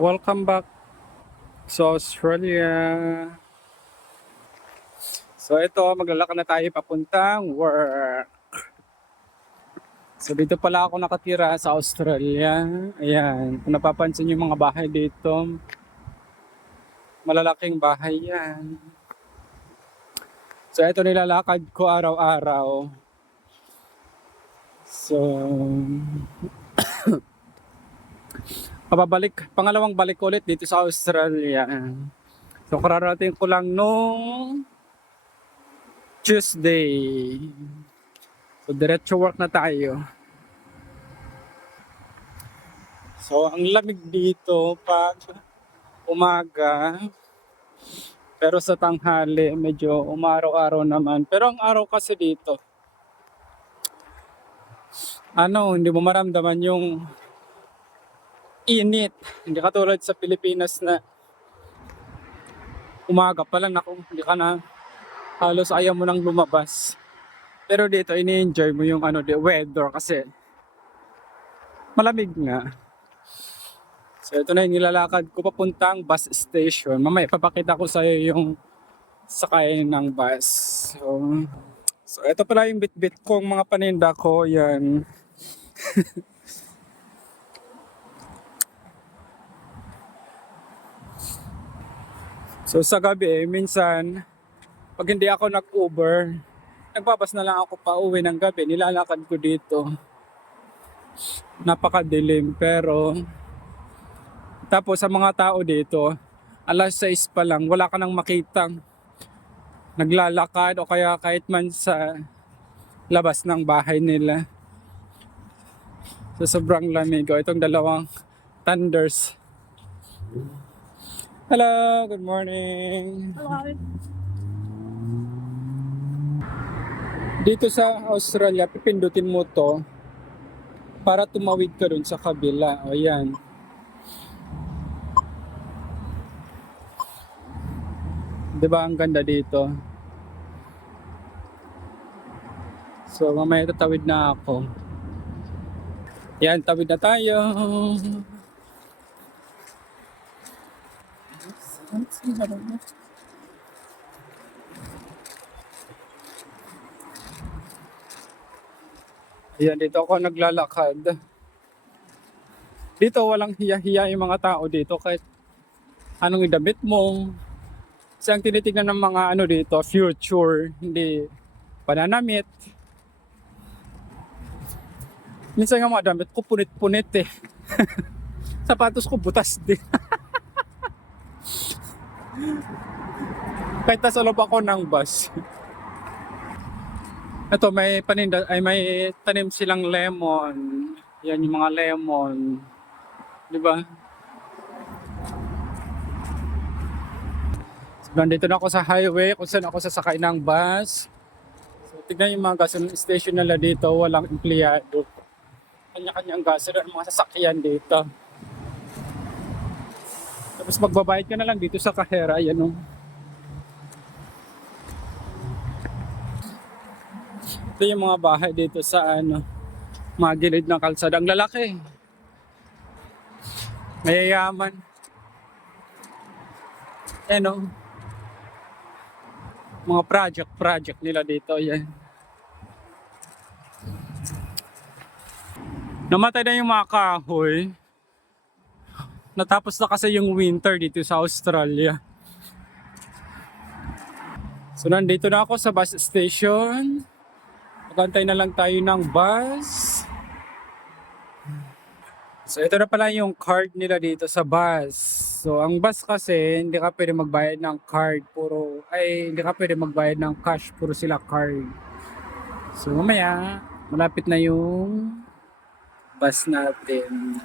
Welcome back sa Australia. So ito, maglalakad na tayo papuntang work. So dito pala ako nakatira sa Australia. Ayan, kung napapansin yung mga bahay dito, malalaking bahay yan. So ito nilalakad ko araw-araw. So, pangalawang balik ko ulit dito sa Australia. So kararating ko lang nung Tuesday. So diretso work na tayo. So ang lamig dito pag umaga, pero sa tanghali medyo umaraw-araw naman. Pero ang araw kasi dito, hindi mo maramdaman yung init. Hindi katulad sa Pilipinas na umaga pa lang hindi ka na halos ayaw mo nang lumabas. Pero dito ini-enjoy mo yung weather kasi malamig nga. So ito na yung nilalakad ko papuntang bus station. Mamaya papakita ko sa iyo yung sakay ng bus. So ito pala yung bit-bit kong mga paninda ko. Yan. So sa gabi, minsan pag hindi ako nag-Uber, nagbabas na lang ako pa uwi ng gabi. Nilalakad ko dito. Napakadilim pero tapos sa mga tao dito, alas 6 pa lang, wala ka nang makitang naglalakad o kaya kahit man sa labas ng bahay nila. So sobrang lamig. Itong dalawang thunders. Hello, good morning. Hello. Dito sa Australia, pipindutin mo to para tumawid ka dun sa kabila. O yan. Diba ang ganda dito? So mamaya tatawid na ako. Yan, tawid na tayo. Ayan, dito ako naglalakad. Dito walang hiya-hiya yung mga tao dito kahit anong idamit mo. Kasi ang tinitignan ng mga dito, future, hindi pananamit. Minsan nga mga damit ko punit-punit eh. Sapatos ko butas din. Kahit nasa loob ako ng bus. Ito may paninda, may tanim silang lemon. Yan yung mga lemon. 'Di ba? So, nandito na ako sa highway kung saan ako sasakay ng bus. So tignan yung mga gasoline station nila dito, walang empleyado. Kanya-kanyang gasoline ang mga sasakyan dito. Tapos magbabayad ka na lang dito sa kahera, yan o. Ito yung mga bahay dito sa mga gilid ng kalsada. Ang lalaki. Mayayaman. Mga project nila dito, yan. Namatay na yung mga kahoy. Natapos na kasi yung winter dito sa Australia. So nandito na ako sa bus station. Magantay na lang tayo ng bus. So ito na pala yung card nila dito sa bus. So ang bus kasi hindi ka pwede magbayad ng card, hindi ka pwede magbayad ng cash, puro sila card. So mamaya malapit na yung bus natin.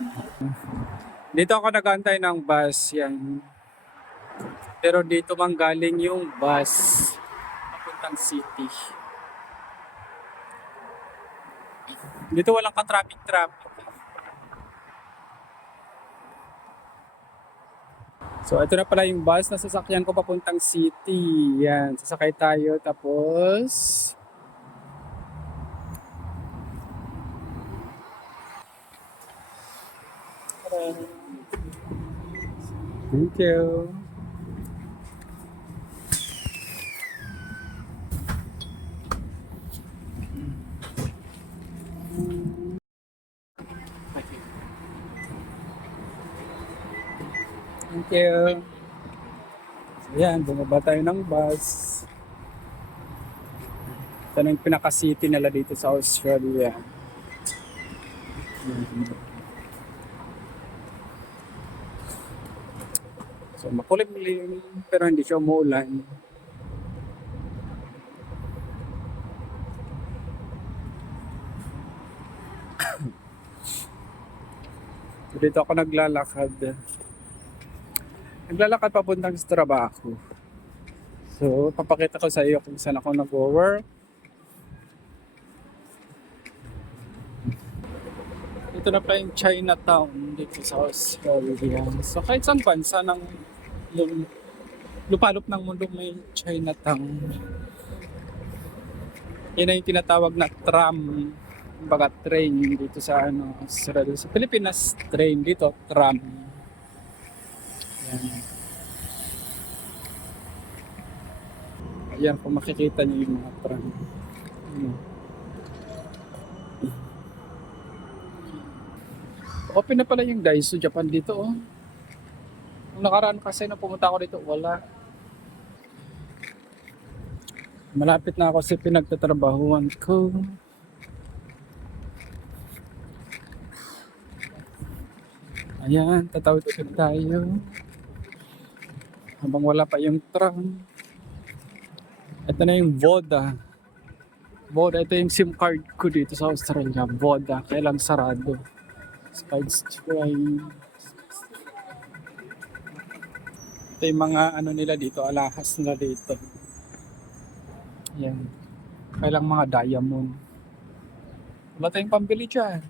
Dito ako nag-aantay ng bus, yan. Pero dito manggaling yung bus papuntang city. Dito walang ka-traffic. So ito na pala yung bus na sasakyan ko papuntang city. Yan, sasakay tayo tapos Thank you. Thank you. So yan, bumaba tayo ng bus. Ito na yung pinaka-city nila dito sa Australia. So makulimlim pero hindi siya umuulan. So, dito ako naglalakad. Naglalakad papuntang sa trabaho. So papakita ko sa iyo kung saan ako nag-work. Ito na pa yung Chinatown dito sa Australia. So kahit saan bansa ng lupalop ng mundo may Chinatown. Yan na yung tinatawag na tram. Baga train dito sa Australia. Sa Pilipinas, train dito, tram. Yan. Ayan, kung makikita niyo yung mga tram. Open na pala yung Daiso Japan dito, oh. Nung nakaraan kasi na pumunta ako dito, wala. Malapit na ako sa pinagtatrabahuan ko. Ayan, tatawid ulit tayo. Habang wala pa yung tram. Ito na yung Voda. Voda, ito yung SIM card ko dito sa Australia. Voda, kailang sarado. Spice Train. Ito yung mga ano nila dito, alahas nila dito. Yan. Kailang mga diamond. Wala tayong pambili dyan.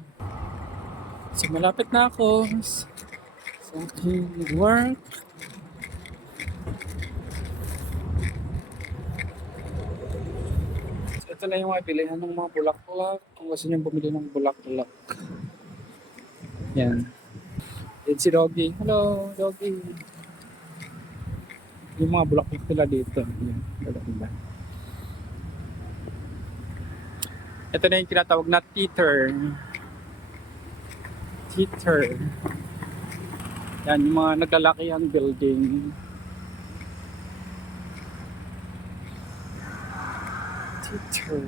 So malapit na ako sa aking work. So ito na yung mga bilihan ng mga bulaklak. Kung gusto nyo bumili ng bulaklak. Yan. Yan si Doggy. Hello, Doggy. Yung mga bulaklak nila dito. Yan. Ganda. Ito na yung tinatawag na teeter. Teeter. Yan, yung mga naglalaki ang building. Teeter.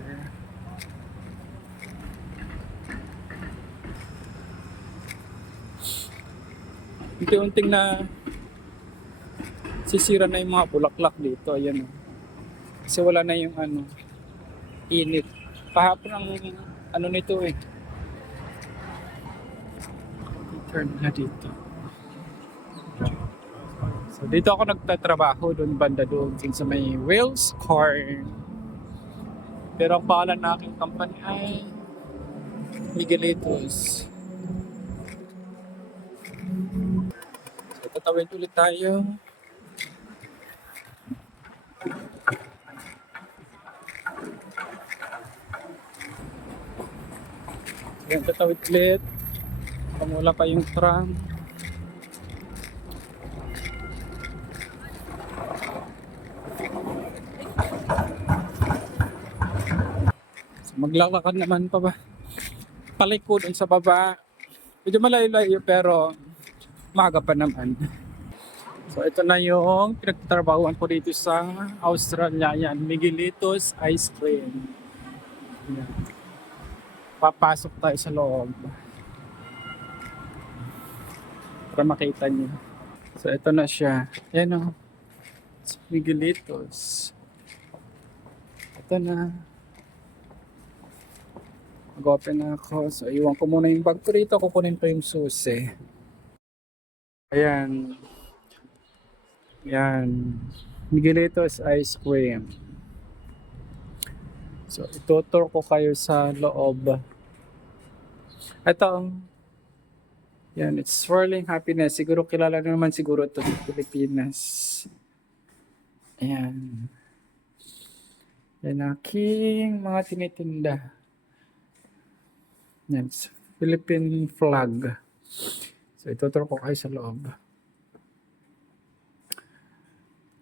Unti-unting na sisira na yung mga bulaklak dito. Ayan. Kasi wala na yung init. Kahapon ang nito eh. Turn na dito. So dito ako nagtatrabaho doon banda doon sa may Wales Corn. Pero ang pangalan na aking company ay Miguelitos. So tatawid ulit tayo. Yan, tatawid ulit. Pamula pa yung tram. So, maglalakad naman pa ba? Palikod sa baba. Medyo malayo-layo pero maga pa naman. So ito na yung pinagtatrabahuan ko dito sa Australia. Yan, Miguelitos Ice Cream. Yan. Papasok tayo sa loob para makita niyo. So ito na siya. Yan o. Miguelitos. Ito na. Mag-open na ako. So iwan ko muna yung bag ko rito. Kukunin pa yung susi. Ayan. Yan. Miguelitos Ice Cream. So itutur ko kayo sa loob. Ito. Yan. It's swirling happiness. Siguro kilala na naman siguro ito sa Pilipinas. Ayan. Yan aking mga tinitinda. Yan. Philippine flag. So itutur ko kayo sa loob.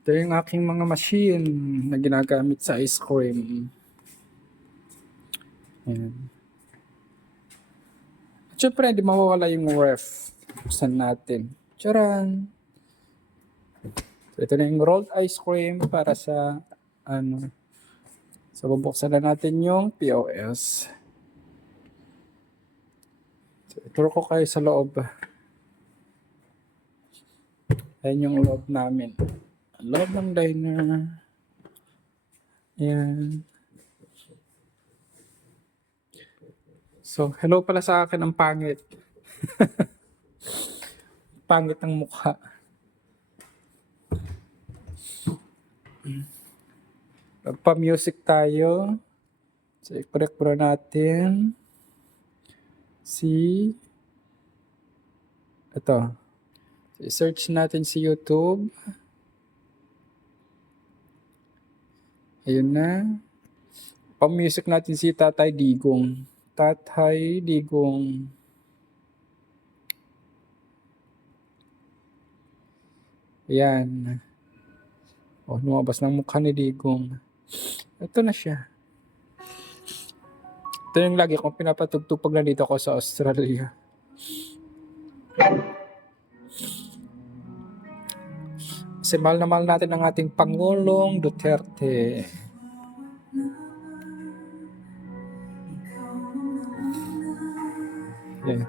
Ito yung aking mga machine na ginagamit sa ice cream. Ayan. At syempre, hindi mawawala yung ref. Buksan natin. Charan! So, ito na yung rolled ice cream para sa ano. So, bubuksan na natin yung POS. So, ituro ko kayo sa loob. Ayan yung loob namin. Ang loob ng diner. Ayan. So, hello pala sa akin ang pangit. Pangit ng mukha. Pa-music tayo. So, i-correct muna natin. Ito. So, i-search natin si YouTube. Ayun na. Pa-music natin si Tatay Digong. Tatay Digong. Ayan. Oh, lumabas ng mukha ni Digong. Ito na siya. Ito yung lagi kong pinapatugtog pag nandito ako sa Australia. Kasi mahal na mahal natin ang ating Pangulong Duterte. Yeah.